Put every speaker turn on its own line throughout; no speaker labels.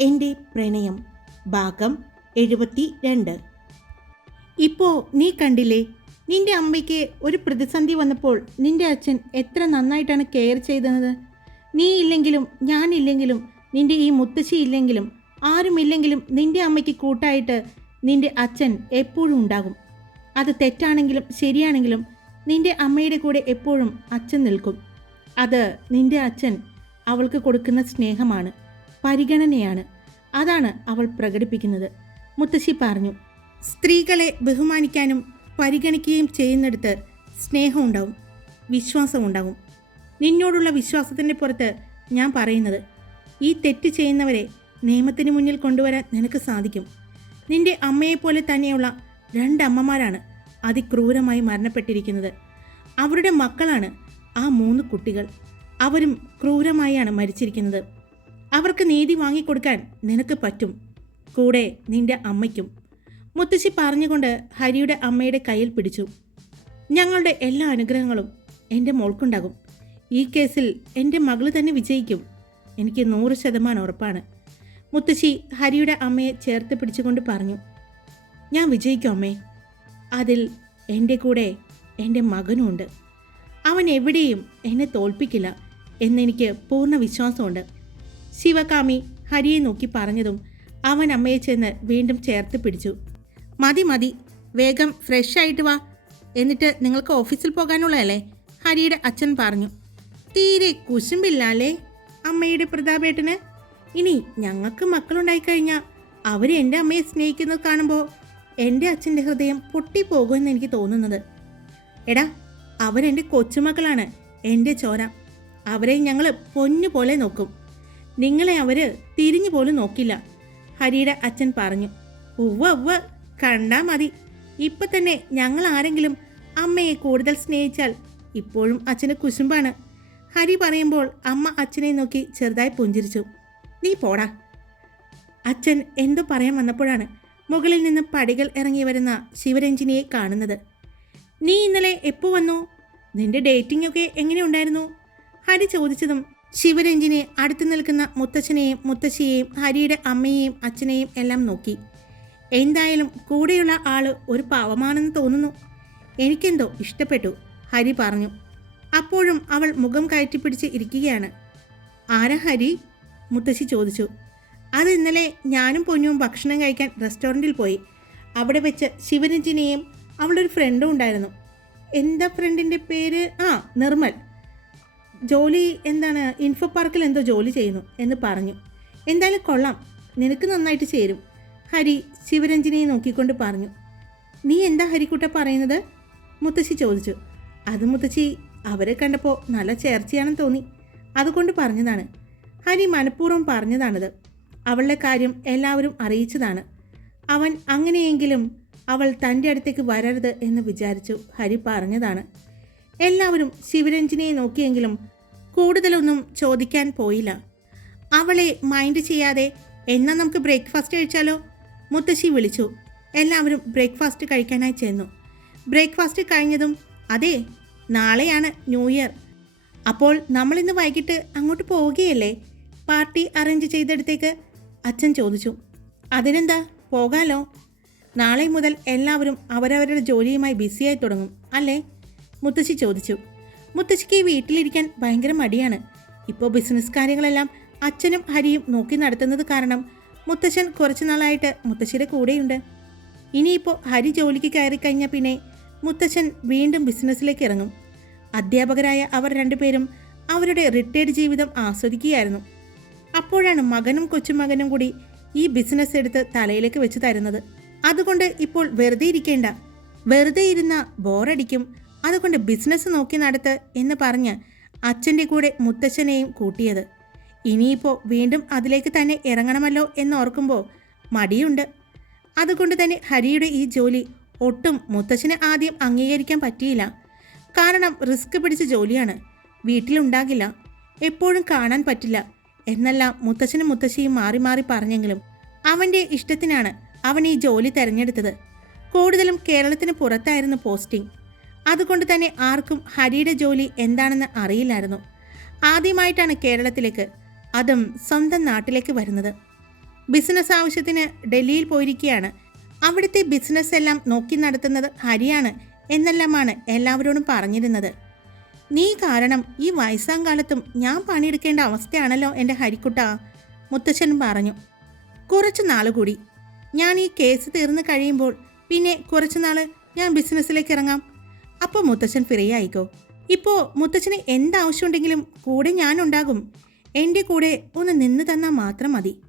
എന്റെ പ്രണയം ഭാഗം എഴുപത്തി രണ്ട് ഇപ്പോൾ നീ കണ്ടില്ലേ നിന്റെ അമ്മയ്ക്ക് ഒരു പ്രതിസന്ധി വന്നപ്പോൾ നിന്റെ അച്ഛൻ എത്ര നന്നായിട്ടാണ് കെയർ ചെയ്തത്? നീ ഇല്ലെങ്കിലും ഞാനില്ലെങ്കിലും നിന്റെ ഈ മുത്തശ്ശി ഇല്ലെങ്കിലും ആരുമില്ലെങ്കിലും നിന്റെ അമ്മയ്ക്ക് കൂട്ടായിട്ട് നിന്റെ അച്ഛൻ എപ്പോഴും ഉണ്ടാകും. അത് തെറ്റാണെങ്കിലും ശരിയാണെങ്കിലും നിന്റെ അമ്മയുടെ കൂടെ എപ്പോഴും അച്ഛൻ നിൽക്കും. അത് നിന്റെ അച്ഛൻ അവൾക്ക് കൊടുക്കുന്ന സ്നേഹമാണ്. പരിഗണനയാണ്. അതാണ് അവൾ പ്രകടിപ്പിക്കുന്നത്. മുത്തശ്ശി പറഞ്ഞു സ്ത്രീകളെ ബഹുമാനിക്കാനും പരിഗണിക്കുകയും ചെയ്യുന്നിടത്ത് സ്നേഹമുണ്ടാവും വിശ്വാസമുണ്ടാവും നിന്നോടുള്ള വിശ്വാസത്തിന്റെ പുറത്ത് ഞാൻ പറയുന്നത് ഈ തെറ്റ് ചെയ്യുന്നവരെ നിയമത്തിന് മുന്നിൽ കൊണ്ടുവരാൻ നിനക്ക് സാധിക്കും. നിന്റെ അമ്മയെപ്പോലെ തന്നെയുള്ള രണ്ടമ്മമാരാണ് അതിക്രൂരമായി മരണപ്പെട്ടിരിക്കുന്നത്. അവരുടെ മക്കളാണ് ആ മൂന്ന് കുട്ടികൾ. അവരും ക്രൂരമായാണ് മരിച്ചിരിക്കുന്നത്. അവർക്ക് നീതി വാങ്ങിക്കൊടുക്കാൻ നിനക്ക് പറ്റും. കൂടെ നിന്റെ അമ്മയ്ക്കും. മുത്തശ്ശി പറഞ്ഞുകൊണ്ട് ഹരിയുടെ അമ്മയുടെ കയ്യിൽ പിടിച്ചു. ഞങ്ങളുടെ എല്ലാ അനുഗ്രഹങ്ങളും എന്റെ മോൾക്കുണ്ടാകും. ഈ കേസിൽ എന്റെ മകൾ തന്നെ വിജയിക്കും. എനിക്ക് നൂറ് ശതമാനം ഉറപ്പാണ്. മുത്തശ്ശി ഹരിയുടെ അമ്മയെ ചേർത്ത് പിടിച്ചുകൊണ്ട് പറഞ്ഞു. ഞാൻ വിജയിക്കും അമ്മേ. അതിൽ എന്റെ കൂടെ എന്റെ മകനുമുണ്ട്. അവൻ എവിടെയും എന്നെ തോൽപ്പിക്കില്ല എന്നെനിക്ക് പൂർണ വിശ്വാസമുണ്ട്. ശിവകാമി ഹരിയെ നോക്കി പറഞ്ഞതും അവൻ അമ്മയെ ചെന്ന് വീണ്ടും ചേർത്ത് പിടിച്ചു. മതി മതി വേഗം ഫ്രഷ് ആയിട്ട് വാ. എന്നിട്ട് നിങ്ങൾക്ക് ഓഫീസിൽ പോകാനുള്ളതല്ലേ? ഹരിയുടെ അച്ഛൻ പറഞ്ഞു. തീരെ കുശുമ്പില്ലാലേ അമ്മയുടെ പ്രതാപേട്ടന്. ഇനി ഞങ്ങൾക്ക് മക്കളുണ്ടായിക്കഴിഞ്ഞാൽ അവർ എന്റെ അമ്മയെ സ്നേഹിക്കുന്നത് കാണുമ്പോൾ എന്റെ അച്ഛന്റെ ഹൃദയം പൊട്ടിപ്പോകുമെന്ന് എനിക്ക് തോന്നുന്നത്. എടാ അവരെന്റെ കൊച്ചുമക്കളാണ് എന്റെ ചോര. അവരെ ഞങ്ങൾ പൊന്നു പോലെ നോക്കും. നിങ്ങളെ അവർ തിരിഞ്ഞു പോലും നോക്കില്ല. ഹരിയുടെ അച്ഛൻ പറഞ്ഞു ഉവ്വ ഉവ്വ കണ്ടാ മതി. ഇപ്പൊ തന്നെ ഞങ്ങൾ ആരെങ്കിലും അമ്മയെ കൂടുതൽ സ്നേഹിച്ചാൽ ഇപ്പോഴും അച്ഛന് കുശുമ്പാണ്. ഹരി പറയുമ്പോൾ അമ്മ അച്ഛനെ നോക്കി ചെറുതായി പുഞ്ചിരിച്ചു നീ പോടാ. അച്ഛൻ എന്തോ പറയാൻ വന്നപ്പോഴാണ് മുകളിൽ നിന്ന് പടികൾ ഇറങ്ങി വരുന്ന ശിവരഞ്ജിനിയെ കാണുന്നത്. നീ ഇന്നലെ എപ്പോൾ വന്നു? നിന്റെ ഡേറ്റിംഗ് ഒക്കെ എങ്ങനെയുണ്ടായിരുന്നു ഹരി ചോദിച്ചതും ശിവരഞ്ജിനെ അടുത്തു നിൽക്കുന്ന മുത്തച്ഛനെയും മുത്തശ്ശിയെയും ഹരിയുടെ അമ്മയെയും അച്ഛനെയും എല്ലാം നോക്കി. എന്തായാലും കൂടെയുള്ള ആൾ ഒരു പാവമാണെന്ന് തോന്നുന്നു. എനിക്കെന്തോ ഇഷ്ടപ്പെട്ടു ഹരി പറഞ്ഞു. അപ്പോഴും അവൾ മുഖം കയറ്റിപ്പിടിച്ച് ഇരിക്കുകയാണ്. ആരാ ഹരി? മുത്തശ്ശി ചോദിച്ചു. അത് ഇന്നലെ ഞാനും പൊന്നും ഭക്ഷണം കഴിക്കാൻ റെസ്റ്റോറന്റിൽ പോയി. അവിടെ വെച്ച് ശിവരഞ്ജിനെയും അവളുടെ ഒരു ഫ്രണ്ടും ഉണ്ടായിരുന്നു. എന്താ ഫ്രണ്ടിന്റെ പേര്? ആ നിർമ്മൽ. ജോലി എന്താണ്? ഇൻഫോ പാർക്കിൽ എന്തോ ജോലി ചെയ്യുന്നു എന്ന് പറഞ്ഞു. എന്തായാലും കൊള്ളാം. നിനക്ക് നന്നായിട്ട് ചേരും. ഹരി ശിവരഞ്ജിനിയെ നോക്കിക്കൊണ്ട് പറഞ്ഞു. നീ എന്താ ഹരിക്കുട്ട പറയുന്നത്? മുത്തശ്ശി ചോദിച്ചു. അത് മുത്തശ്ശി അവരെ കണ്ടപ്പോൾ നല്ല ചേർച്ചയാണെന്ന് തോന്നി. അതുകൊണ്ട് പറഞ്ഞതാണ്. ഹരി മനഃപൂർവം പറഞ്ഞതാണിത്. അവളുടെ കാര്യം എല്ലാവരും അറിയിച്ചതാണ്. അവൻ അങ്ങനെയെങ്കിലും അവൾ തന്റെ അടുത്തേക്ക് വരരുത് എന്ന് വിചാരിച്ചു ഹരി പറഞ്ഞതാണ്. എല്ലാവരും ശിവരഞ്ജിനിയെ നോക്കിയെങ്കിലും കൂടുതലൊന്നും ചോദിക്കാൻ പോയില്ല. അവളെ മൈൻഡ് ചെയ്യാതെ എന്നാൽ നമുക്ക് ബ്രേക്ക്ഫാസ്റ്റ് കഴിച്ചാലോ? മുത്തശ്ശി വിളിച്ചു. എല്ലാവരും ബ്രേക്ക്ഫാസ്റ്റ് കഴിക്കാനായി ചെന്നു. ബ്രേക്ക്ഫാസ്റ്റ് കഴിഞ്ഞതും അതെ നാളെയാണ് ന്യൂ ഇയർ അപ്പോൾ നമ്മൾ ഇന്ന് വൈകിട്ട് അങ്ങോട്ട് പോവുകയല്ലേ? പാർട്ടി അറേഞ്ച് ചെയ്തെടുത്തേക്ക് അച്ഛൻ ചോദിച്ചു. അതിനെന്താ? പോകാലോ? നാളെ മുതൽ എല്ലാവരും അവരവരുടെ ജോലിയുമായി ബിസിയായി തുടങ്ങും അല്ലേ? മുത്തശ്ശി ചോദിച്ചു. മുത്തശ്ശിക്ക് ഈ വീട്ടിലിരിക്കാൻ ഭയങ്കര മടിയാണ്. ഇപ്പോൾ ബിസിനസ് കാര്യങ്ങളെല്ലാം അച്ഛനും ഹരിയും നോക്കി നടത്തുന്നത് കാരണം മുത്തശ്ശൻ കുറച്ചു നാളായിട്ട് മുത്തശ്ശിയുടെ കൂടെയുണ്ട്. ഇനിയിപ്പോൾ ഹരി ജോലിക്ക് കയറി കഴിഞ്ഞാൽ പിന്നെ മുത്തശ്ശൻ വീണ്ടും ബിസിനസ്സിലേക്ക് ഇറങ്ങും. അധ്യാപകരായ അവർ രണ്ടുപേരും അവരുടെ റിട്ടയർഡ് ജീവിതം ആസ്വദിക്കുകയായിരുന്നു. അപ്പോഴാണ് മകനും കൊച്ചുമകനും കൂടി ഈ ബിസിനസ് എടുത്ത് തലയിലേക്ക് വെച്ച് തരുന്നത്. അതുകൊണ്ട് ഇപ്പോൾ വെറുതെ ഇരിക്കേണ്ട. വെറുതെ ഇരുന്ന ബോറടിക്കും അതുകൊണ്ട് ബിസിനസ് നോക്കി നടത്ത് എന്ന് പറഞ്ഞ് അച്ഛന്റെ കൂടെ മുത്തച്ഛനെയും കൂട്ടിയത്. ഇനിയിപ്പോൾ വീണ്ടും അതിലേക്ക് തന്നെ ഇറങ്ങണമല്ലോ എന്നോർക്കുമ്പോൾ മടിയുണ്ട്. അതുകൊണ്ട് തന്നെ ഹരിയുടെ ഈ ജോലി ഒട്ടും മുത്തച്ഛന് ആദ്യം അംഗീകരിക്കാൻ പറ്റിയില്ല. കാരണം റിസ്ക് പിടിച്ച ജോലിയാണ്. വീട്ടിലുണ്ടാകില്ല. എപ്പോഴും കാണാൻ പറ്റില്ല. എന്നെല്ലാം മുത്തച്ഛനും മുത്തശ്ശിയും മാറി മാറി പറഞ്ഞെങ്കിലും അവന്റെ ഇഷ്ടത്തിനാണ് അവൻ ഈ ജോലി തിരഞ്ഞെടുത്തത്. കൂടുതലും കേരളത്തിന് പുറത്തായിരുന്നു പോസ്റ്റിംഗ്. അതുകൊണ്ട് തന്നെ ആർക്കും ഹരിയുടെ ജോലി എന്താണെന്ന് അറിയില്ലായിരുന്നു. ആദ്യമായിട്ടാണ് കേരളത്തിലേക്ക് അതും സ്വന്തം നാട്ടിലേക്ക് വരുന്നത്. ബിസിനസ് ആവശ്യത്തിന് ഡൽഹിയിൽ പോയിരിക്കുകയാണ്. അവിടുത്തെ ബിസിനസ് എല്ലാം നോക്കി നടത്തുന്നത് ഹരിയാണ് എന്നെല്ലാമാണ് എല്ലാവരോടും പറഞ്ഞിരുന്നത്. നീ കാരണം ഈ വയസ്സാം കാലത്തും ഞാൻ പണിയെടുക്കേണ്ട അവസ്ഥയാണല്ലോ എന്റെ ഹരിക്കുട്ട മുത്തച്ഛൻ പറഞ്ഞു. കുറച്ച് നാൾ കൂടി. ഞാൻ ഈ കേസ് തീർന്നു കഴിയുമ്പോൾ പിന്നെ കുറച്ച് നാൾ ഞാൻ ബിസിനസ്സിലേക്ക് ഇറങ്ങാം. അപ്പോൾ മുത്തച്ഛൻ ഫ്രീ ആയിക്കോ? ഇപ്പോൾ മുത്തച്ഛന് എന്താവശ്യമുണ്ടെങ്കിലും കൂടെ ഞാനുണ്ടാകും. എന്റെ കൂടെ ഒന്ന് നിന്ന് തന്നാൽ മാത്രം മതി.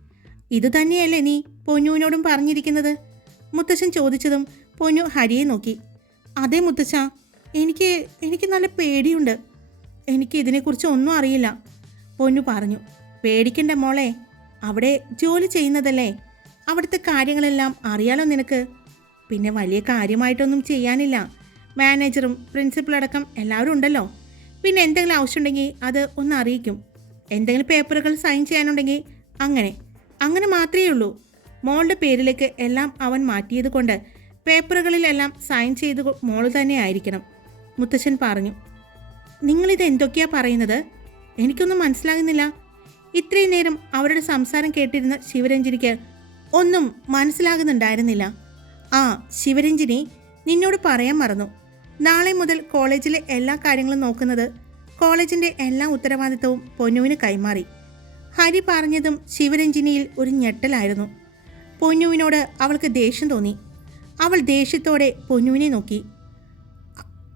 ഇത് തന്നെയല്ലേ നീ പൊന്നുവിനോടും പറഞ്ഞിരിക്കുന്നത്? മുത്തച്ഛൻ ചോദിച്ചതും പൊന്നു ഹരിയെ നോക്കി. അതെ മുത്തച്ഛ എനിക്ക് എനിക്ക് നല്ല പേടിയുണ്ട്. എനിക്ക് ഇതിനെക്കുറിച്ച് ഒന്നും അറിയില്ല. പൊന്നു പറഞ്ഞു. പേടിക്കണ്ട മോളെ അവിടെ ജോലി ചെയ്യുന്നതല്ലേ? അവിടുത്തെ കാര്യങ്ങളെല്ലാം അറിയാലോ നിനക്ക്? പിന്നെ വലിയ കാര്യമായിട്ടൊന്നും ചെയ്യാനില്ല. മാനേജറും പ്രിൻസിപ്പളടക്കം എല്ലാവരും ഉണ്ടല്ലോ. പിന്നെ എന്തെങ്കിലും ആവശ്യമുണ്ടെങ്കിൽ അത് ഒന്ന് അറിയിക്കും. എന്തെങ്കിലും പേപ്പറുകൾ സൈൻ ചെയ്യാനുണ്ടെങ്കിൽ അങ്ങനെ. അങ്ങനെ മാത്രമേ ഉള്ളൂ. മോളുടെ പേരിലേക്ക് എല്ലാം അവൻ മാറ്റിയത് കൊണ്ട് പേപ്പറുകളിലെല്ലാം സൈൻ ചെയ്ത് മോൾ തന്നെ ആയിരിക്കണം. മുത്തശ്ശൻ പറഞ്ഞു. നിങ്ങളിത് എന്തൊക്കെയാ പറയുന്നത്? എനിക്കൊന്നും മനസ്സിലാകുന്നില്ല. ഇത്രയും നേരം അവരുടെ സംസാരം കേട്ടിരുന്ന ശിവരഞ്ജിനിക്ക് ഒന്നും മനസ്സിലാകുന്നുണ്ടായിരുന്നില്ല. ആ ശിവരഞ്ജിനി നിന്നോട് പറയാൻ മറന്നു. നാളെ മുതൽ കോളേജിലെ എല്ലാ കാര്യങ്ങളും നോക്കുന്നത് കോളേജിന്റെ എല്ലാ ഉത്തരവാദിത്തവും പൊന്നുവിന് കൈമാറി. ഹരി പറഞ്ഞതും ശിവരഞ്ജിനിയിൽ ഒരു ഞെട്ടലായിരുന്നു. പൊന്നുവിനോട് അവൾക്ക് ദേഷ്യം തോന്നി. അവൾ ദേഷ്യത്തോടെ പൊന്നുവിനെ നോക്കി.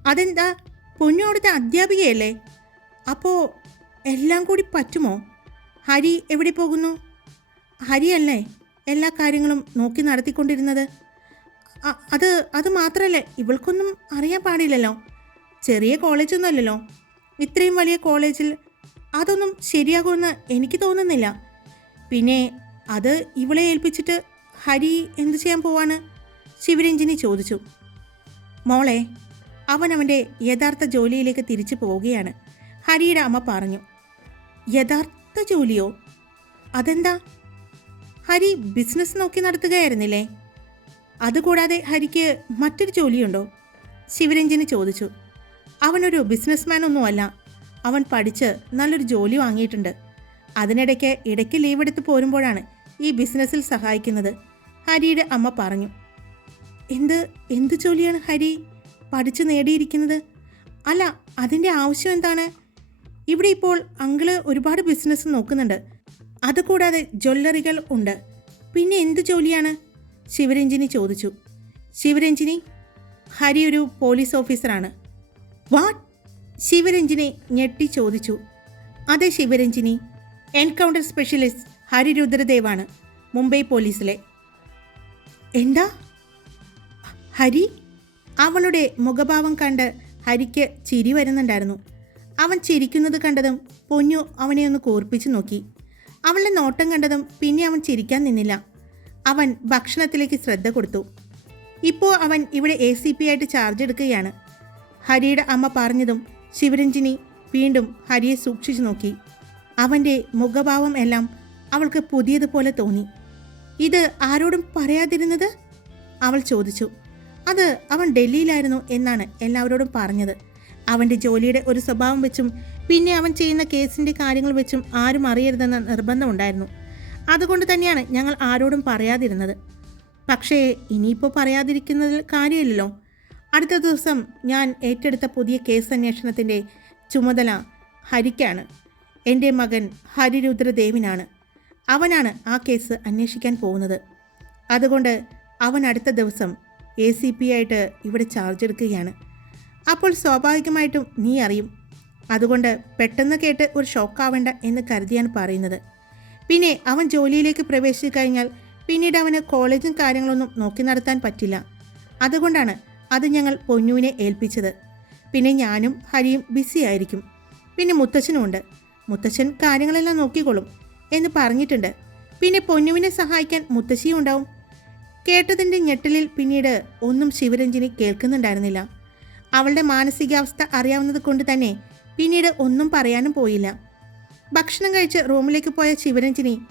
അതെന്താ? പൊന്നു അവിടുത്തെ അധ്യാപികയല്ലേ? അപ്പോ എല്ലാം കൂടി പറ്റുമോ? ഹരി എവിടെ പോകുന്നു? ഹരിയല്ലേ? എല്ലാ കാര്യങ്ങളും നോക്കി നടത്തിക്കൊണ്ടിരുന്നത് അത് അത് മാത്രമല്ല ഇവൾക്കൊന്നും അറിയാൻ പാടില്ലല്ലോ. ചെറിയ കോളേജ് അല്ലല്ലോ. ഇത്രയും വലിയ കോളേജിൽ അതൊന്നും ശരിയാകുമെന്ന് എനിക്ക് തോന്നുന്നില്ല. പിന്നെ അത് ഇവളെ ഏൽപ്പിച്ചിട്ട് ഹരി എന്തു ചെയ്യാൻ പോവാണ്? ശിവരഞ്ജിനി ചോദിച്ചു. മോളെ അവൻ അവന്റെ യഥാർത്ഥ ജോലിയിലേക്ക് തിരിച്ചു പോവുകയാണ്. ഹരിയുടെ അമ്മ പറഞ്ഞു. യഥാർത്ഥ ജോലിയോ? അതെന്താ? ഹരി ബിസിനസ് നോക്കി നടത്തുകയായിരുന്നില്ലേ? അതുകൂടാതെ ഹരിക്ക് മറ്റൊരു ജോലിയുണ്ടോ? ശിവരഞ്ജന് ചോദിച്ചു. അവനൊരു ബിസിനസ്മാൻ ഒന്നുമല്ല അവൻ പഠിച്ച് നല്ലൊരു ജോലി വാങ്ങിയിട്ടുണ്ട്. അതിനിടയ്ക്ക് ഇടയ്ക്ക് ലീവ് എടുത്ത് പോരുമ്പോഴാണ് ഈ ബിസിനസ്സിൽ സഹായിക്കുന്നത്. ഹരിയുടെ അമ്മ പറഞ്ഞു. എന്ത് എന്ത് ജോലിയാണ് ഹരി? പഠിച്ചു നേടിയിരിക്കുന്നത്? അല്ല അതിന്റെ ആവശ്യം എന്താണ്? ഇവിടെ ഇപ്പോൾ അങ്കിൾ ഒരുപാട് ബിസിനസ് നോക്കുന്നുണ്ട്. അതുകൂടാതെ ജ്വല്ലറികൾ ഉണ്ട്. പിന്നെ എന്ത് ജോലിയാണ്? ശിവരഞ്ജിനി ചോദിച്ചു. ശിവരഞ്ജിനി ഹരി ഒരു പോലീസ് ഓഫീസറാണ്. വാട്ട്? ശിവരഞ്ജിനി ഞെട്ടി ചോദിച്ചു. അതെ ശിവരഞ്ജിനി എൻകൗണ്ടർ സ്പെഷ്യലിസ്റ്റ് ഹരി രുദ്രദേവാണ് മുംബൈ പോലീസിലെ. എന്താ? ഹരി? അവളുടെ മുഖഭാവം കണ്ട് ഹരിക്ക് ചിരി വരുന്നുണ്ടായിരുന്നു. അവൻ ചിരിക്കുന്നത് കണ്ടതും പൊന്നു അവനെ ഒന്ന് കോർപ്പിച്ചു നോക്കി. അവളുടെ നോട്ടം കണ്ടതും പിന്നെ അവൻ ചിരിക്കാൻ നിന്നില്ല. അവൻ ഭക്ഷണത്തിലേക്ക് ശ്രദ്ധ കൊടുത്തു. ഇപ്പോൾ അവൻ ഇവിടെ എ സി പി ആയിട്ട് ചാർജ് എടുക്കുകയാണ്. ഹരിയുടെ അമ്മ പറഞ്ഞതും ശിവരഞ്ജിനി വീണ്ടും ഹരിയെ സൂക്ഷിച്ചു നോക്കി. അവന്റെ മുഖഭാവം എല്ലാം അവൾക്ക് പുതിയതുപോലെ തോന്നി. ഇത് ആരോടും പറയാതിരുന്നത്? അവൾ ചോദിച്ചു. അത് അവൻ ഡൽഹിയിലായിരുന്നു എന്നാണ് എല്ലാവരോടും പറഞ്ഞത്. അവന്റെ ജോലിയുടെ ഒരു സ്വഭാവം വെച്ചും പിന്നെ അവൻ ചെയ്യുന്ന കേസിന്റെ കാര്യങ്ങൾ വെച്ചും ആരും അറിയരുതെന്ന നിർബന്ധമുണ്ടായിരുന്നു അതുകൊണ്ട് തന്നെയാണ് ഞങ്ങൾ ആരോടും പറയാതിരുന്നത്. പക്ഷേ ഇനിയിപ്പോൾ പറയാതിരിക്കുന്നതിൽ കാര്യമില്ലല്ലോ. അടുത്ത ദിവസം ഞാൻ ഏറ്റെടുത്ത പുതിയ കേസ് അന്വേഷണത്തിന്റെ ചുമതല ഹരിക്കാണ്. എന്റെ മകൻ ഹരിരുദ്രദേവിനാണ്. അവനാണ് ആ കേസ് അന്വേഷിക്കാൻ പോകുന്നത്. അതുകൊണ്ട് അവൻ അടുത്ത ദിവസം എ സി പി ആയിട്ട് ഇവിടെ ചാർജ് എടുക്കുകയാണ്. അപ്പോൾ സ്വാഭാവികമായിട്ടും നീ അറിയും. അതുകൊണ്ട് പെട്ടെന്ന് കേട്ട് ഒരു ഷോക്കാവേണ്ട എന്ന് കരുതിയാണ് പറയുന്നത്. പിന്നെ അവൻ ജോലിയിലേക്ക് പ്രവേശിച്ചു കഴിഞ്ഞാൽ പിന്നീട് അവന് കോളേജും കാര്യങ്ങളൊന്നും നോക്കി നടത്താൻ പറ്റില്ല. അതുകൊണ്ടാണ് അത് ഞങ്ങൾ പൊന്നുവിനെ ഏൽപ്പിച്ചത്. പിന്നെ ഞാനും ഹരിയും ബിസി ആയിരിക്കും. പിന്നെ മുത്തച്ഛനും ഉണ്ട്. മുത്തച്ഛൻ കാര്യങ്ങളെല്ലാം നോക്കിക്കൊള്ളും എന്ന് പറഞ്ഞിട്ടുണ്ട്. പിന്നെ പൊന്നുവിനെ സഹായിക്കാൻ മുത്തശ്ശിയും ഉണ്ടാവും. കേട്ടതിന്റെ ഞെട്ടലിൽ പിന്നീട് ഒന്നും ശിവരഞ്ജിനി കേൾക്കുന്നുണ്ടായിരുന്നില്ല. അവളുടെ മാനസികാവസ്ഥ അറിയാവുന്നത് കൊണ്ട് തന്നെ പിന്നീട് ഒന്നും പറയാനും പോയില്ല. ഭക്ഷണം കഴിച്ച് റൂമിലേക്ക് പോയ ശിവരഞ്ജിനി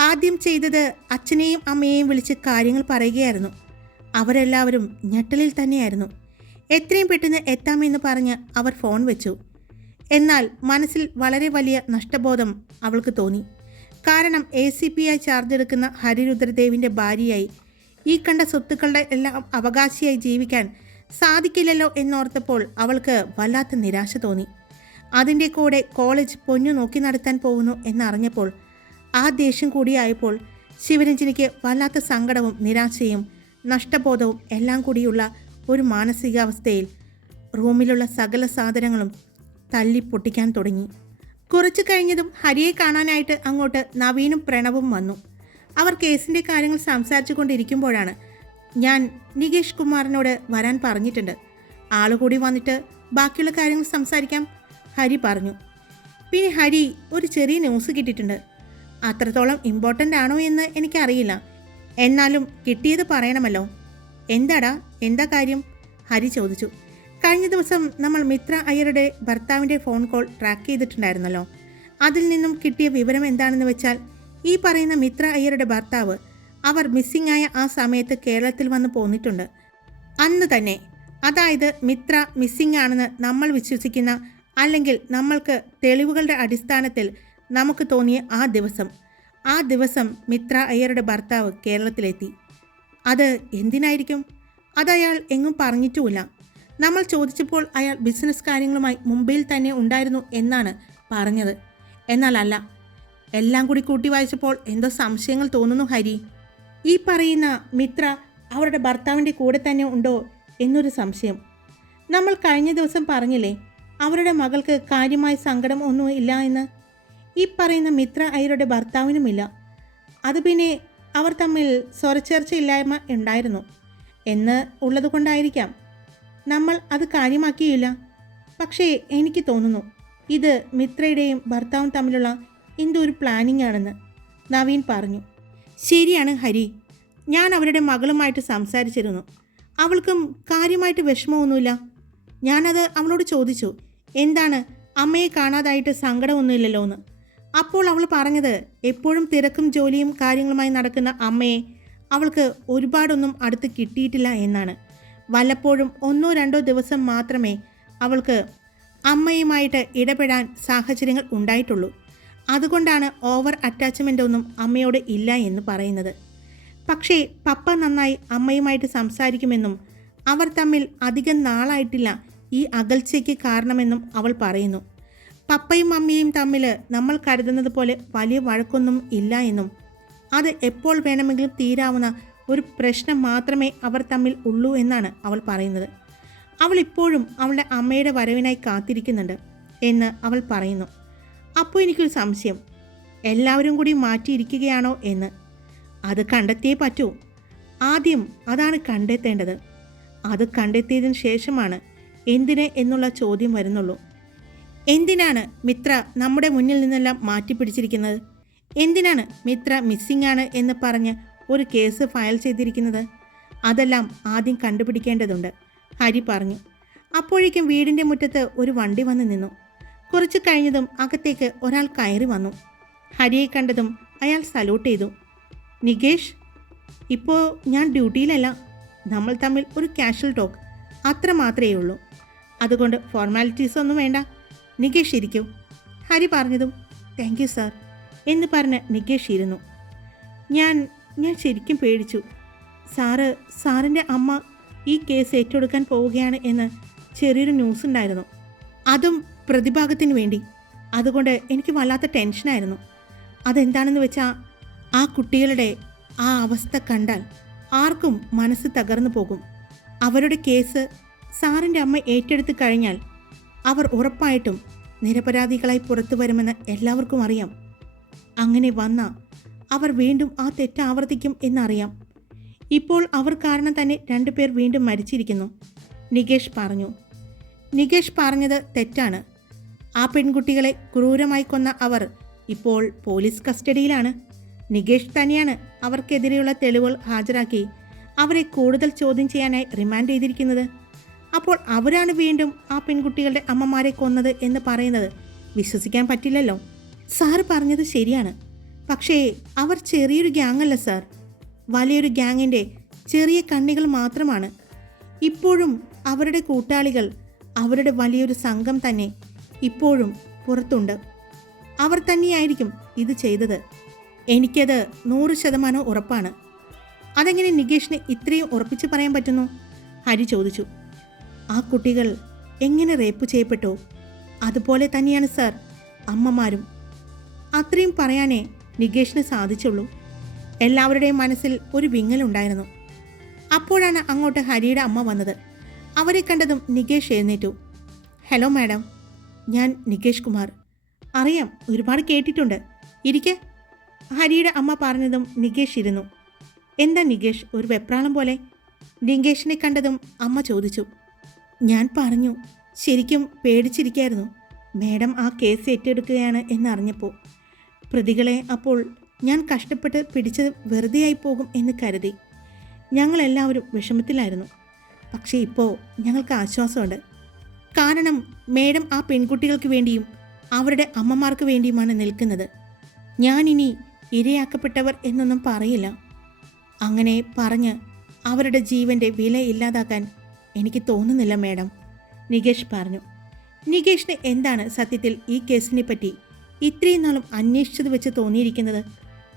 ആദ്യം ചെയ്തത് അച്ഛനെയും അമ്മയെയും വിളിച്ച് കാര്യങ്ങൾ പറയുകയായിരുന്നു. അവരെല്ലാവരും ഞെട്ടലിൽ തന്നെയായിരുന്നു. എത്രയും പെട്ടെന്ന് എത്താമെന്ന് പറഞ്ഞ് അവർ ഫോൺ വെച്ചു. എന്നാൽ മനസ്സിൽ വളരെ വലിയ നഷ്ടബോധം അവൾക്ക് തോന്നി. കാരണം എ സി പി ആയി ചാർജ് എടുക്കുന്ന ഹരിരുദ്രദേവിന്റെ ഭാര്യയായി ഈ കണ്ട സ്വത്തുക്കളുടെ എല്ലാം അവകാശിയായി ജീവിക്കാൻ സാധിക്കില്ലല്ലോ എന്നോർത്തപ്പോൾ അവൾക്ക് വല്ലാത്ത നിരാശ തോന്നി. അതിന്റെ കൂടെ കോളേജ് പൊന്നു നോക്കി നടത്താൻ പോകുന്നു എന്നറിഞ്ഞപ്പോൾ ആ ദേഷ്യം കൂടിയായപ്പോൾ ശിവരഞ്ജനിക്ക് വല്ലാത്ത സങ്കടവും നിരാശയും നഷ്ടബോധവും എല്ലാം കൂടിയുള്ള ഒരു മാനസികാവസ്ഥയിൽ റൂമിലുള്ള സകല സാധനങ്ങളും തല്ലി പൊട്ടിക്കാൻ തുടങ്ങി. കുറച്ചു കഴിഞ്ഞതും ഹരിയെ കാണാനായിട്ട് അങ്ങോട്ട് നവീനും പ്രണവും വന്നു. അവർ കേസിന്റെ കാര്യങ്ങൾ സംസാരിച്ചു കൊണ്ടിരിക്കുമ്പോഴാണ് ഞാൻ നികേഷ് കുമാറിനോട് വരാൻ പറഞ്ഞിട്ടുണ്ട്. ആളുകൂടി വന്നിട്ട് ബാക്കിയുള്ള കാര്യങ്ങൾ സംസാരിക്കാം. ഹരി പറഞ്ഞു. പിന്നെ ഹരി ഒരു ചെറിയ ന്യൂസ് കിട്ടിയിട്ടുണ്ട്. അത്രത്തോളം ഇമ്പോർട്ടന്റ് ആണോ എന്ന് എനിക്കറിയില്ല. എന്നാലും കിട്ടിയത് പറയണമല്ലോ. എന്താടാ? എന്താ കാര്യം? ഹരി ചോദിച്ചു. കഴിഞ്ഞ ദിവസം നമ്മൾ മിത്ര അയ്യരുടെ ഭർത്താവിന്റെ ഫോൺ കോൾ ട്രാക്ക് ചെയ്തിട്ടുണ്ടായിരുന്നല്ലോ. അതിൽ നിന്നും കിട്ടിയ വിവരം എന്താണെന്ന് വെച്ചാൽ ഈ പറയുന്ന മിത്ര അയ്യരുടെ ഭർത്താവ് അവർ മിസ്സിംഗ് ആയ ആ സമയത്ത് കേരളത്തിൽ വന്ന് പോന്നിട്ടുണ്ട്. അന്ന് തന്നെ. അതായത് മിത്ര മിസ്സിംഗ് ആണെന്ന് നമ്മൾ വിശ്വസിക്കുന്ന അല്ലെങ്കിൽ നമ്മൾക്ക് തെളിവുകളുടെ അടിസ്ഥാനത്തിൽ നമുക്ക് തോന്നിയ ആ ദിവസം. ആ ദിവസം മിത്ര അയ്യരുടെ ഭർത്താവ് കേരളത്തിലെത്തി. അത് എന്തിനായിരിക്കും? അതയാൾ എങ്ങും പറഞ്ഞിട്ടുമില്ല. നമ്മൾ ചോദിച്ചപ്പോൾ അയാൾ ബിസിനസ് കാര്യങ്ങളുമായി മുംബൈയിൽ തന്നെ ഉണ്ടായിരുന്നു എന്നാണ് പറഞ്ഞത്. എന്നാൽ അല്ല എല്ലാം കൂടി കൂട്ടി വായിച്ചപ്പോൾ എന്തോ സംശയങ്ങൾ തോന്നുന്നു ഹരി. ഈ പറയുന്ന മിത്ര അവരുടെ ഭർത്താവിന്റെ കൂടെ തന്നെ ഉണ്ടോ എന്നൊരു സംശയം. നമ്മൾ കഴിഞ്ഞ ദിവസം പറഞ്ഞില്ലേ അവരുടെ മകൾക്ക് കാര്യമായ സങ്കടം ഒന്നും ഇല്ല എന്ന് ഈ പറയുന്ന മിത്ര അയ്യരുടെ ഭർത്താവിനുമില്ല. അത് പിന്നെ അവർ തമ്മിൽ സ്വരച്ചേർച്ചയില്ലായ്മ ഉണ്ടായിരുന്നു. എന്ന് ഉള്ളതുകൊണ്ടായിരിക്കാം. നമ്മൾ അത് കാര്യമാക്കിയില്ല. പക്ഷേ എനിക്ക് തോന്നുന്നു ഇത് മിത്രയുടെയും ഭർത്താവും തമ്മിലുള്ള എന്തോ ഒരു പ്ലാനിംഗ് ആണെന്ന് നവീൻ പറഞ്ഞു. ശരിയാണ് ഹരി. ഞാൻ അവരുടെ മകളുമായിട്ട് സംസാരിച്ചിരുന്നു. അവൾക്കും കാര്യമായിട്ട് വിഷമമൊന്നുമില്ല. ഞാനത് അവളോട് ചോദിച്ചു. എന്താണ്? അമ്മയെ കാണാതായിട്ട് സങ്കടമൊന്നുമില്ലല്ലോ എന്ന് അപ്പോൾ അവൾ പറഞ്ഞത് എപ്പോഴും തിരക്കും ജോലിയും കാര്യങ്ങളുമായി നടക്കുന്ന അമ്മയെ അവൾക്ക് ഒരുപാടൊന്നും അടുത്ത് കിട്ടിയിട്ടില്ല എന്നാണ്. വല്ലപ്പോഴും ഒന്നോ രണ്ടോ ദിവസം മാത്രമേ അവൾക്ക് അമ്മയുമായിട്ട് ഇടപെടാൻ സാഹചര്യങ്ങൾ ഉണ്ടായിട്ടുള്ളൂ. അതുകൊണ്ടാണ് ഓവർ അറ്റാച്ച്മെന്റ് ഒന്നും അമ്മയോട് ഇല്ല എന്ന് പറയുന്നത്. പക്ഷേ പപ്പ നന്നായി അമ്മയുമായിട്ട് സംസാരിക്കുമെന്നും അവർ തമ്മിൽ അധികം നാളായിട്ടില്ല ഈ അകൽച്ചയ്ക്ക് കാരണമെന്നും അവൾ പറയുന്നു. പപ്പയും മമ്മിയും തമ്മിൽ നമ്മൾ കരുതുന്നത് പോലെ വലിയ വഴക്കൊന്നും ഇല്ല എന്നും. അത് എപ്പോൾ വേണമെങ്കിലും തീരാവുന്ന ഒരു പ്രശ്നം മാത്രമേ അവർ തമ്മിൽ ഉള്ളൂ എന്നാണ് അവൾ പറയുന്നത്. അവൾ ഇപ്പോഴും അവളുടെ അമ്മയുടെ വരവിനായി കാത്തിരിക്കുന്നുണ്ട് എന്ന് അവൾ പറയുന്നു. അപ്പോൾ എനിക്കൊരു സംശയം. എല്ലാവരും കൂടി മാറ്റിയിരിക്കുകയാണോ എന്ന്. അത് കണ്ടെത്തിയേ പറ്റൂ. ആദ്യം അതാണ് കണ്ടെത്തേണ്ടത്. അത് കണ്ടെത്തിയതിന് ശേഷമാണ് എന്തിന് എന്നുള്ള ചോദ്യം വരുന്നുള്ളൂ. എന്തിനാണ് മിത്ര നമ്മുടെ മുന്നിൽ നിന്നെല്ലാം മാറ്റിപ്പിടിച്ചിരിക്കുന്നത്? എന്തിനാണ് മിത്ര മിസ്സിംഗ് ആണ് എന്ന് പറഞ്ഞ് ഒരു കേസ് ഫയൽ ചെയ്തിരിക്കുന്നത്? അതെല്ലാം ആദ്യം കണ്ടുപിടിക്കേണ്ടതുണ്ട് ഹരി പറഞ്ഞു. അപ്പോഴേക്കും വീടിന്റെ മുറ്റത്ത് ഒരു വണ്ടി വന്ന് നിന്നു. കുറച്ച് കഴിഞ്ഞതും അകത്തേക്ക് ഒരാൾ കയറി വന്നു. ഹരിയെ കണ്ടതും അയാൾ സല്യൂട്ട് ചെയ്തു. നികേഷ് ഇപ്പോൾ ഞാൻ ഡ്യൂട്ടിയിലല്ല നമ്മൾ തമ്മിൽ ഒരു കാഷ്വൽ ടോക്ക് അത്ര മാത്രമേ ഉള്ളൂ. അതുകൊണ്ട് ഫോർമാലിറ്റീസ് ഒന്നും വേണ്ട. നികേഷ് ഇരിക്കും. ഹരി പറഞ്ഞതും താങ്ക് യു സാർ എന്ന് പറഞ്ഞ് നികേഷ് ഇരുന്നു. ഞാൻ ഞാൻ ശരിക്കും പേടിച്ചു. സാറ് സാറിന്റെ അമ്മ ഈ കേസ് ഏറ്റെടുക്കാൻ പോവുകയാണ് എന്ന് ചെറിയൊരു ന്യൂസ് ഉണ്ടായിരുന്നു. അതും പ്രതിഭാഗത്തിന് വേണ്ടി. അതുകൊണ്ട് എനിക്ക് വല്ലാത്ത ടെൻഷനായിരുന്നു അതെന്താണെന്ന് വെച്ചാൽ ആ കുട്ടികളുടെ ആ അവസ്ഥ കണ്ടാൽ ആർക്കും മനസ്സ് തകർന്നു പോകും. അവരുടെ കേസ് സാറിന്റെ അമ്മ ഏറ്റെടുത്ത് കഴിഞ്ഞാൽ അവർ ഉറപ്പായിട്ടും നിരപരാധികളായി പുറത്തു വരുമെന്ന് എല്ലാവർക്കും അറിയാം. അങ്ങനെ വന്ന അവർ വീണ്ടും ആ തെറ്റ് ആവർത്തിക്കും എന്നറിയാം. ഇപ്പോൾ അവർ കാരണം തന്നെ രണ്ടുപേർ വീണ്ടും മരിച്ചിരിക്കുന്നു. നികേഷ് പറഞ്ഞു. നികേഷ് പറഞ്ഞത് തെറ്റാണ്. ആ പെൺകുട്ടികളെ ക്രൂരമായി കൊന്ന അവർ ഇപ്പോൾ പോലീസ് കസ്റ്റഡിയിലാണ്. നികേഷ് തന്നെയാണ് അവർക്കെതിരെയുള്ള തെളിവുകൾ ഹാജരാക്കി അവരെ കൂടുതൽ ചോദ്യം ചെയ്യാനായി റിമാൻഡ് ചെയ്തിരിക്കുന്നത്. അപ്പോൾ അവരാണ് വീണ്ടും ആ പെൺകുട്ടികളുടെ അമ്മമാരെ കൊന്നത് എന്ന് പറയുന്നത്. വിശ്വസിക്കാൻ പറ്റില്ലല്ലോ. സാറ് പറഞ്ഞത് ശരിയാണ്. പക്ഷേ അവർ ചെറിയൊരു ഗ്യാങ് അല്ല സാർ. വലിയൊരു ഗ്യാങ്ങിന്റെ ചെറിയ കണ്ണികൾ മാത്രമാണ്. ഇപ്പോഴും അവരുടെ കൂട്ടാളികൾ അവരുടെ വലിയൊരു സംഘം തന്നെ ഇപ്പോഴും പുറത്തുണ്ട്. അവർ തന്നെയായിരിക്കും ഇത് ചെയ്തത്. എനിക്കത് നൂറ് ശതമാനം ഉറപ്പാണ്. അതെങ്ങനെ നികേഷിന് ഇത്രയും ഉറപ്പിച്ച് പറയാൻ പറ്റുന്നു? ഹരി ചോദിച്ചു. ആ കുട്ടികൾ എങ്ങനെ റേപ്പ് ചെയ്യപ്പെട്ടു? അതുപോലെ തന്നെയാണ് സർ അമ്മമാരും. അത്രയും പറയാനേ നികേഷിന് സാധിച്ചുള്ളൂ. എല്ലാവരുടെയും മനസ്സിൽ ഒരു വിങ്ങലുണ്ടായിരുന്നു അപ്പോഴാണ് അങ്ങോട്ട് ഹരിയുടെ അമ്മ വന്നത്. അവരെ കണ്ടതും നികേഷ് എഴുന്നേറ്റു. ഹലോ മാഡം ഞാൻ നികേഷ് കുമാർ. അറിയാം ഒരുപാട് കേട്ടിട്ടുണ്ട്. ഇരിക്കെ. ഹരിയുടെ അമ്മ പറഞ്ഞതും നികേഷ് ഇരുന്നു. എന്താ നികേഷ് ഒരു വെപ്രാളം പോലെ? നികേഷിനെ കണ്ടതും അമ്മ ചോദിച്ചു. ഞാൻ പറഞ്ഞു ശരിക്കും പേടിച്ചിരിക്കായിരുന്നു. മേഡം ആ കേസ് ഏറ്റെടുക്കുകയാണ് എന്നറിഞ്ഞപ്പോൾ. പ്രതികളെ അപ്പോൾ ഞാൻ കഷ്ടപ്പെട്ട് പിടിച്ചത് വെറുതെയായി പോകും എന്ന് കരുതി. ഞങ്ങളെല്ലാവരും വിഷമത്തിലായിരുന്നു. പക്ഷേ ഇപ്പോൾ ഞങ്ങൾക്ക് ആശ്വാസമുണ്ട്. കാരണം മേഡം ആ പെൺകുട്ടികൾക്ക് വേണ്ടിയും അവരുടെ അമ്മമാർക്ക് വേണ്ടിയുമാണ് നിൽക്കുന്നത്. ഞാനിനി ഇരയാക്കപ്പെട്ടവർ എന്നൊന്നും പറയില്ല. അങ്ങനെ പറഞ്ഞ് അവരുടെ ജീവന്റെ വില ഇല്ലാതാക്കാൻ എനിക്ക് തോന്നുന്നില്ല മേഡം. നികേഷ് പറഞ്ഞു. നികേഷിന് എന്താണ് സത്യത്തിൽ ഈ കേസിനെ പറ്റി ഇത്രയും നാളും അന്വേഷിച്ചത് വെച്ച് തോന്നിയിരിക്കുന്നത്?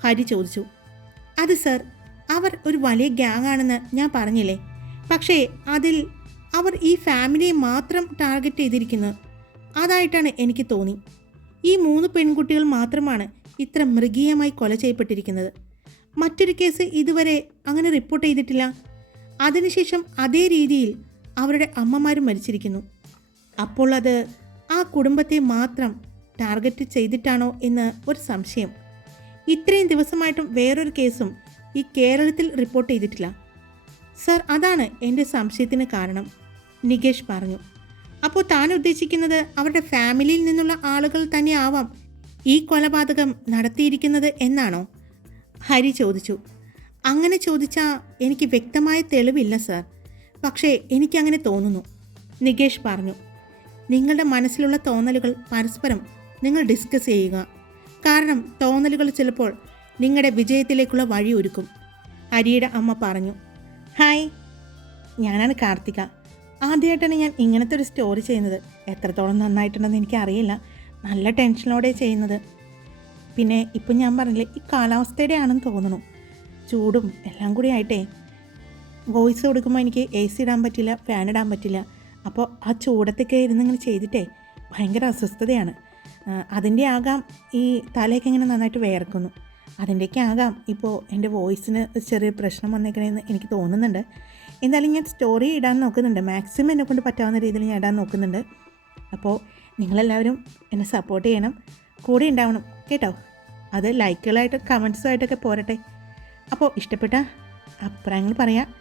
ഹരി ചോദിച്ചു. അത് സർ അവർ ഒരു വലിയ ഗ്യാങ് ആണെന്ന് ഞാൻ പറഞ്ഞില്ലേ? പക്ഷേ അതിൽ അവർ ഈ ഫാമിലിയെ മാത്രം ടാർഗറ്റ് ചെയ്തിരിക്കുന്നത് അതായിട്ടാണ് എനിക്ക് തോന്നി. ഈ മൂന്ന് പെൺകുട്ടികൾ മാത്രമാണ് ഇത്ര മൃഗീയമായി കൊല ചെയ്യപ്പെട്ടിരിക്കുന്നത്. മറ്റൊരു കേസ് ഇതുവരെ അങ്ങനെ റിപ്പോർട്ട് ചെയ്തിട്ടില്ല. അതിനുശേഷം അതേ രീതിയിൽ അവരുടെ അമ്മമാരും മരിച്ചിരിക്കുന്നു. അപ്പോൾ അത് ആ കുടുംബത്തെ മാത്രം ടാർഗറ്റ് ചെയ്തിട്ടാണോ എന്ന് ഒരു സംശയം. ഇത്രയും ദിവസമായിട്ടും വേറൊരു കേസും ഈ കേരളത്തിൽ റിപ്പോർട്ട് ചെയ്തിട്ടില്ല. സർ അതാണ് എന്റെ സംശയത്തിന് കാരണം. നികേഷ് പറഞ്ഞു. അപ്പോൾ താൻ ഉദ്ദേശിക്കുന്നത് അവരുടെ ഫാമിലിയിൽ നിന്നുള്ള ആളുകൾ തന്നെ ആവാം ഈ കൊലപാതകം നടത്തിയിരിക്കുന്നത് എന്നാണോ? ഹരി ചോദിച്ചു. അങ്ങനെ ചോദിച്ചാൽ എനിക്ക് വ്യക്തമായ തെളിവില്ല സർ. പക്ഷേ എനിക്കങ്ങനെ തോന്നുന്നു. നികേഷ് പറഞ്ഞു. നിങ്ങളുടെ മനസ്സിലുള്ള തോന്നലുകൾ പരസ്പരം നിങ്ങൾ ഡിസ്കസ് ചെയ്യുക. കാരണം തോന്നലുകൾ ചിലപ്പോൾ നിങ്ങളുടെ വിജയത്തിലേക്കുള്ള വഴി ഒരുക്കും. ഹരിയുടെ അമ്മ പറഞ്ഞു. ഹായ്. ഞാനാണ് കാർത്തിക. ആദ്യമായിട്ടാണ് ഞാൻ ഇങ്ങനത്തെ ഒരു സ്റ്റോറി ചെയ്യുന്നത്. എത്രത്തോളം നന്നായിട്ടുണ്ടെന്ന് എനിക്കറിയില്ല. നല്ല ടെൻഷനോടെ ചെയ്യുന്നത്. പിന്നെ ഇപ്പം ഞാൻ പറഞ്ഞില്ലേ ഈ കാലാവസ്ഥയുടെ ആണെന്ന് തോന്നുന്നു. ചൂടും എല്ലാം കൂടി ആയിട്ടേ വോയിസ് കൊടുക്കുമ്പോൾ എനിക്ക് എ സി ഇടാൻ പറ്റില്ല ഫാൻ ഇടാൻ പറ്റില്ല. അപ്പോൾ ആ ചൂടത്തൊക്കെ ഇരുന്ന് ഇങ്ങനെ ചെയ്തിട്ടേ ഭയങ്കര അസ്വസ്ഥതയാണ്. അതിന്റെ ആകാം ഈ തലയൊക്കെ ഇങ്ങനെ നന്നായിട്ട് വേർക്കുന്നു. അതിന്റെയൊക്കെ ആകാം ഇപ്പോൾ എന്റെ വോയിസിന് ചെറിയ പ്രശ്നം വന്നേക്കണേന്ന് എനിക്ക് തോന്നുന്നുണ്ട്. എന്തായാലും ഞാൻ സ്റ്റോറി ഇടാൻ നോക്കുന്നുണ്ട്. മാക്സിമം എന്നെ കൊണ്ട് പറ്റാവുന്ന രീതിയിൽ ഞാൻ ഇടാൻ നോക്കുന്നുണ്ട്. അപ്പോൾ നിങ്ങളെല്ലാവരും എന്നെ സപ്പോർട്ട് ചെയ്യണം. കൂടെ ഉണ്ടാവണം കേട്ടോ? അത് ലൈക്കുകളായിട്ടും കമൻസുമായിട്ടൊക്കെ പോരട്ടെ. അപ്പോൾ ഇഷ്ടപ്പെട്ട അഭിപ്രായങ്ങൾ പറയാം.